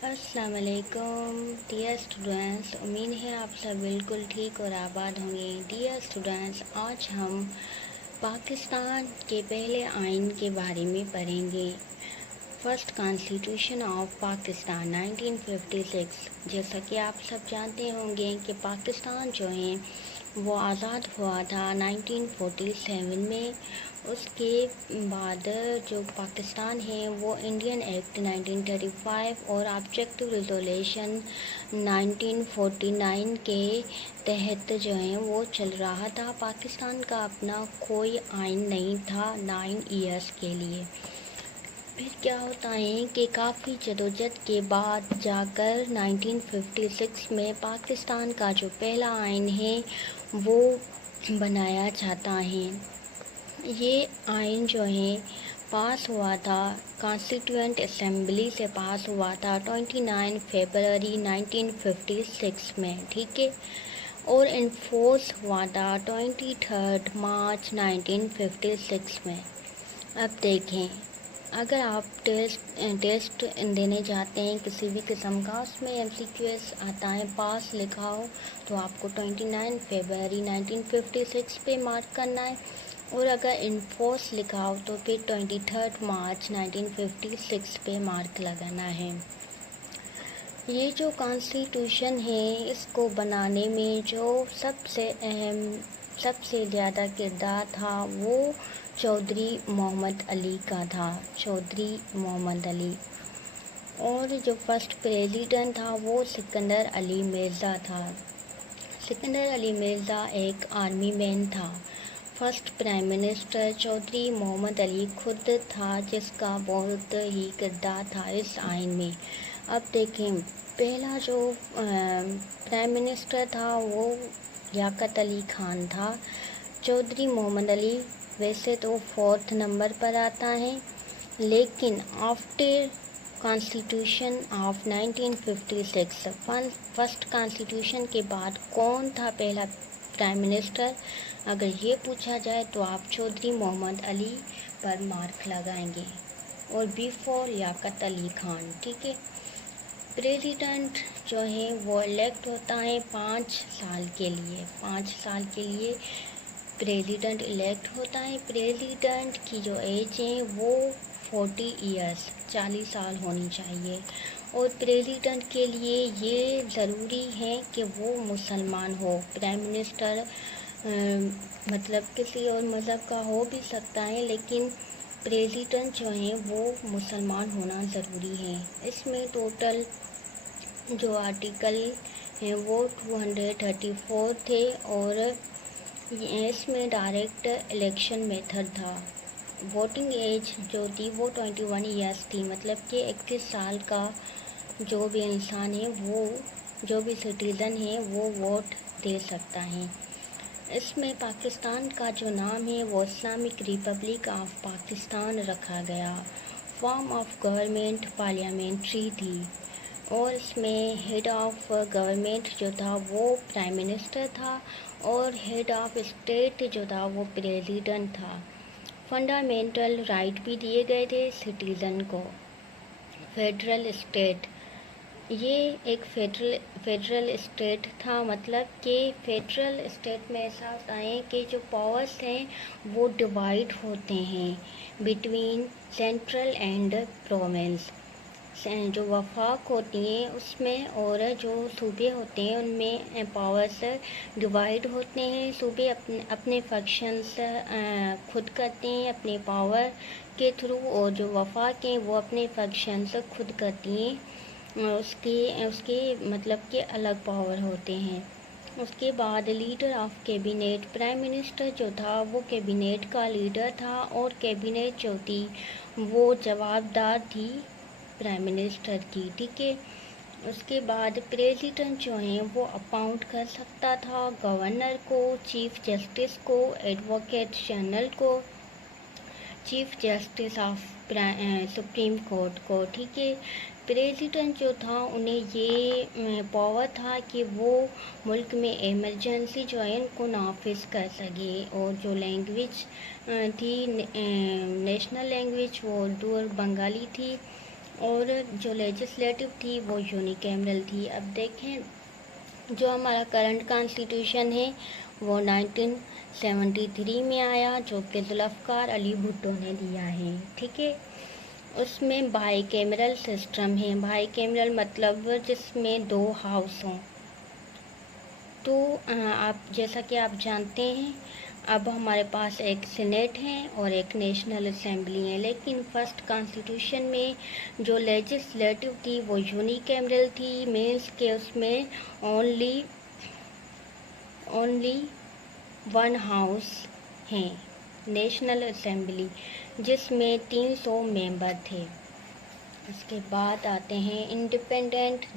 अस्सलाम वालेकुम dear students, उम्मीद है आप सब बिल्कुल ठीक और आबाद होंगे। डियर स्टूडेंट्स, आज हम पाकिस्तान के पहले आइन के बारे में पढ़ेंगे। First constitution of Pakistan 1956। जैसा कि आप सब जानते होंगे कि पाकिस्तान जो है वो आज़ाद हुआ था 1947 में। उसके बाद जो पाकिस्तान है वो इंडियन एक्ट 1935 और ऑब्जेक्टिव रिजोल्यूशन 1949 के तहत जो है वो चल रहा था। पाकिस्तान का अपना कोई आइन नहीं था 9 ईयर्स के लिए। फिर क्या होता है कि काफ़ी जदोजहद के बाद जाकर 1956 में पाकिस्तान का जो पहला आइन है वो बनाया जाता है। ये आइन जो है पास हुआ था, कॉन्स्टिट्यूएंट असेंबली से पास हुआ था 29 फरवरी 1956 में, ठीक है। और इन्फोर्स हुआ था 23 मार्च 1956 में। अब देखें, अगर आप टेस्ट देने जाते हैं किसी भी किस्म का, उसमें MCQs आता है, पास लिखा हो तो आपको 29 फरवरी 1956 पे मार्क करना है, और अगर इन्फोर्स लिखा हो तो फिर 23 मार्च 1956 पे मार्क लगाना है। ये जो कॉन्स्टिट्यूशन है इसको बनाने में जो सबसे अहम, सबसे ज़्यादा किरदार था वो चौधरी मोहम्मद अली का था, चौधरी मोहम्मद अली। और जो फर्स्ट प्रेसिडेंट था वो सिकंदर अली मिर्ज़ा था। सिकंदर अली मिर्ज़ा एक आर्मी मैन था। First prime minister Chaudhry Mohammad Ali खुद था, जिसका बहुत ही किरदार था इस आइन में। अब देखें, पहला जो प्राइम मिनिस्टर था वो लियाकत अली खान था। चौधरी मोहम्मद अली वैसे तो 4th नंबर पर आता है, लेकिन after constitution of 1956 first constitution के बाद कौन था पहला प्राइम मिनिस्टर, अगर ये पूछा जाए तो आप चौधरी मोहम्मद अली पर मार्क लगाएंगे, और बिफोर लियाकत अली खान, ठीक है। प्रेसिडेंट जो है वो इलेक्ट होता है 5 साल के लिए, 5 साल के लिए प्रेसिडेंट इलेक्ट होता है। प्रेसिडेंट की जो एज है वो 40 ईयर्स, 40 साल होनी चाहिए। और प्रेसिडेंट के लिए ये ज़रूरी है कि वो मुसलमान हो। प्राइम मिनिस्टर मतलब किसी और मज़हब का हो भी सकता है, लेकिन प्रेसिडेंट जो है वो मुसलमान होना ज़रूरी है। इसमें टोटल जो आर्टिकल हैं वो 234 थे, और इसमें डायरेक्ट इलेक्शन मेथड था। वोटिंग एज जो थी वो 21 ईयर्स थी, मतलब कि 21 साल का जो भी इंसान है, वो जो भी सिटीज़न है वो वोट दे सकता है। इसमें पाकिस्तान का जो नाम है वो इस्लामिक रिपब्लिक ऑफ पाकिस्तान रखा गया। फॉर्म ऑफ गवर्नमेंट पार्लियामेंट्री थी, और इसमें हेड ऑफ गवर्नमेंट जो था वो प्राइम मिनिस्टर था, और हेड ऑफ स्टेट जो था वो प्रेसिडेंट था। फंडामेंटल राइट भी दिए गए थे सिटीज़न को। फेडरल स्टेट, ये एक फेडरल स्टेट था, मतलब कि फेडरल स्टेट में ऐसा होता है कि जो पावर्स हैं वो डिवाइड होते हैं बिटवीन सेंट्रल एंड प्रोविंस। जो वफाक होती हैं उसमें, और जो सूबे होते हैं उनमें पावर्स डिवाइड होते हैं। सूबे अपने फंक्शंस खुद करते हैं अपने पावर के थ्रू, और जो वफाक हैं वो अपने फंक्शंस खुद करती हैं, उसके मतलब के अलग पावर होते हैं। उसके बाद leader of cabinet, prime minister जो था वो कैबिनेट का लीडर था, और कैबिनेट जो थी वो जवाबदार थी प्राइम मिनिस्टर की, ठीक है। उसके बाद प्रेसिडेंट जो हैं वो अपॉइंट कर सकता था गवर्नर को, चीफ जस्टिस को, एडवोकेट जनरल को, chief justice of supreme court को, ठीक है। प्रेसिडेंट जो था उन्हें ये पावर था कि वो मुल्क में इमरजेंसी जो है उनको नाफिज कर सके, और जो लैंग्वेज थी नेशनल लैंग्वेज वो उर्दू और बंगाली थी। और जो लेजिस्लेटिव थी वो यूनिकैमरल थी। अब देखें, जो हमारा करंट कॉन्स्टिट्यूशन है वो 1973 में आया, जो कि जुल्फ़िकार अली भुट्टो ने दिया है। ठीक है, उसमें बाई कैमरल सिस्टम है। बाई कैमरल मतलब जिसमें 2 हाउस हों। तो आप जैसा कि आप जानते हैं, अब हमारे पास एक सीनेट है और एक नेशनल असेंबली है, लेकिन फर्स्ट कॉन्स्टिट्यूशन में जो लेजिस्लेटिव थी वो यूनिकैमरल थी। मीन्स के उसमें ओनली 1 हाउस है, नेशनल असेंबली, जिसमें 300 मेंबर थे। इसके बाद आते हैं इंडिपेंडेंट